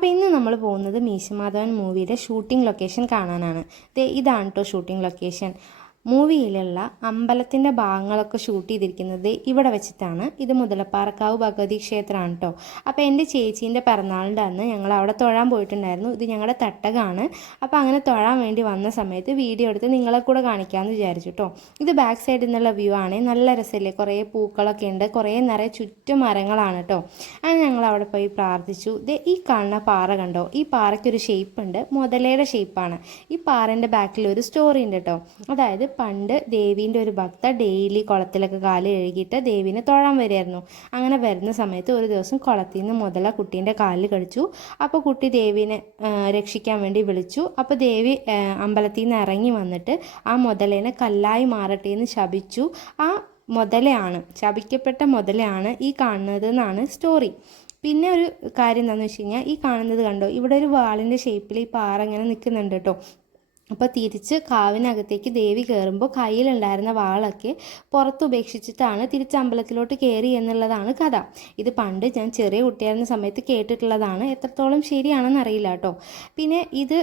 അപ്പോൾ ഇന്ന് നമ്മൾ പോകുന്നത് മീശമാധവൻ മൂവിയുടെ ഷൂട്ടിംഗ് ലൊക്കേഷൻ കാണാനാണ്. ഇതാണ് കേട്ടോ ഷൂട്ടിംഗ് ലൊക്കേഷൻ. മൂവിയിലുള്ള അമ്പലത്തിൻ്റെ ഭാഗങ്ങളൊക്കെ ഷൂട്ട് ചെയ്തിരിക്കുന്നത് ഇവിടെ വെച്ചിട്ടാണ്. ഇത് മുതലപ്പാറക്കാവ് ഭഗവതി ക്ഷേത്രമാണ് കേട്ടോ. അപ്പോൾ എൻ്റെ ചേച്ചീൻ്റെ പിറന്നാളിൻ്റെ അന്ന് ഞങ്ങൾ അവിടെ തൊഴാൻ പോയിട്ടുണ്ടായിരുന്നു. ഇത് ഞങ്ങളുടെ തട്ടകമാണ്. അപ്പോൾ അങ്ങനെ തൊഴാൻ വേണ്ടി വന്ന സമയത്ത് വീഡിയോ എടുത്ത് നിങ്ങളെ കൂടെ കാണിക്കാമെന്ന് വിചാരിച്ചു കേട്ടോ. ഇത് ബാക്ക് സൈഡിൽ നിന്നുള്ള വ്യൂ ആണ്. നല്ല രസമില്ലേ, കുറേ പൂക്കളൊക്കെ ഉണ്ട്, കുറേ നിറയെ ചുറ്റും മരങ്ങളാണ് കേട്ടോ. അങ്ങനെ ഞങ്ങൾ അവിടെ പോയി പ്രാർത്ഥിച്ചു. ഈ കാണുന്ന പാറ കണ്ടോ, ഈ പാറയ്ക്കൊരു ഷേപ്പ് ഉണ്ട്, മുതലയുടെ ഷേപ്പാണ്. ഈ പാറേൻ്റെ ബാക്കിൽ ഒരു സ്റ്റോറി ഉണ്ട് കേട്ടോ. അതായത് പണ്ട് ദേവീൻ്റെ ഒരു ഭക്ത ഡെയിലി കുളത്തിലൊക്കെ കാല് കഴുകിയിട്ട് ദേവീനെ തൊഴാൻ വരുമായിരുന്നു. അങ്ങനെ വരുന്ന സമയത്ത് ഒരു ദിവസം കുളത്തിൽ നിന്ന് മുതല കുട്ടീൻ്റെ കാലിൽ കടിച്ചു. അപ്പോൾ കുട്ടി ദേവീനെ രക്ഷിക്കാൻ വേണ്ടി വിളിച്ചു. അപ്പോൾ ദേവി അമ്പലത്തിൽ നിന്ന് ഇറങ്ങി വന്നിട്ട് ആ മുതലേനെ കല്ലായി മാറട്ടെ എന്ന് ശപിച്ചു. ആ മുതലയാണ്, ശപിക്കപ്പെട്ട മുതലയാണ് ഈ കാണുന്നത് എന്നാണ് സ്റ്റോറി. പിന്നെ ഒരു കാര്യം എന്താണെന്ന് വെച്ച് കഴിഞ്ഞാൽ, ഈ കാണുന്നത് കണ്ടോ, ഇവിടെ ഒരു വാളിൻ്റെ ഷേപ്പിൽ ഈ പാറ ഇങ്ങനെ നിൽക്കുന്നുണ്ട് കേട്ടോ. അപ്പോൾ തിരിച്ച് കാവിനകത്തേക്ക് ദേവി കയറുമ്പോൾ കയ്യിലുണ്ടായിരുന്ന വാളൊക്കെ പുറത്ത് ഉപേക്ഷിച്ചിട്ടാണ് തിരിച്ച് അമ്പലത്തിലോട്ട് കയറി എന്നുള്ളതാണ് കഥ. ഇത് പണ്ട് ഞാൻ ചെറിയ കുട്ടിയായിരുന്ന സമയത്ത് കേട്ടിട്ടുള്ളതാണ്. എത്രത്തോളം ശരിയാണെന്ന് അറിയില്ല കേട്ടോ. പിന്നെ ഇത്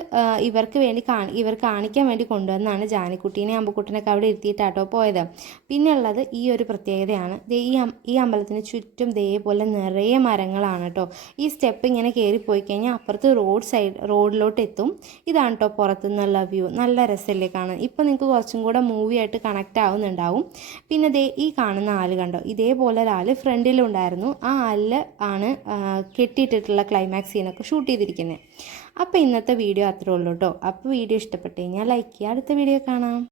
ഇവർ കാണിക്കാൻ വേണ്ടി കൊണ്ടുവന്നാണ്. ജാനിക്കുട്ടീനെ അമ്പുക്കുട്ടനൊക്കെ അവിടെ ഇരുത്തിയിട്ടാട്ടോ പോയത്. പിന്നെ ഉള്ളത് ഈ ഒരു പ്രത്യേകതയാണ്. ഈ അമ്പലത്തിന് ചുറ്റും പോലെ നിറയെ മരങ്ങളാണ് കേട്ടോ. ഈ സ്റ്റെപ്പ് ഇങ്ങനെ കയറിപ്പോയി കഴിഞ്ഞാൽ അപ്പുറത്ത് റോഡിലോട്ട് എത്തും. ഇതാണ് കേട്ടോ പുറത്തുനിന്നുള്ള വ്യൂ. നല്ല രസമല്ലേ കാണാൻ. ഇപ്പോൾ നിങ്ങൾക്ക് കുറച്ചും കൂടെ മൂവിയായിട്ട് കണക്റ്റ് ആവുന്നുണ്ടാവും. പിന്നെ ഈ കാണുന്ന ആല് കണ്ടോ, ഇതേപോലെ ഒരാൾ ഫ്രണ്ടിലുണ്ടായിരുന്നു. ആ ആലിൽ ആണ് കെട്ടിയിട്ടിട്ടുള്ള ക്ലൈമാക്സ് സീനൊക്കെ ഷൂട്ട് ചെയ്തിരിക്കുന്നത്. അപ്പോൾ ഇന്നത്തെ വീഡിയോ അത്രേ ഉള്ളൂ കേട്ടോ. അപ്പോൾ വീഡിയോ ഇഷ്ടപ്പെട്ട് കഴിഞ്ഞാൽ ലൈക്ക് ചെയ്യുക. അടുത്ത വീഡിയോ കാണാം.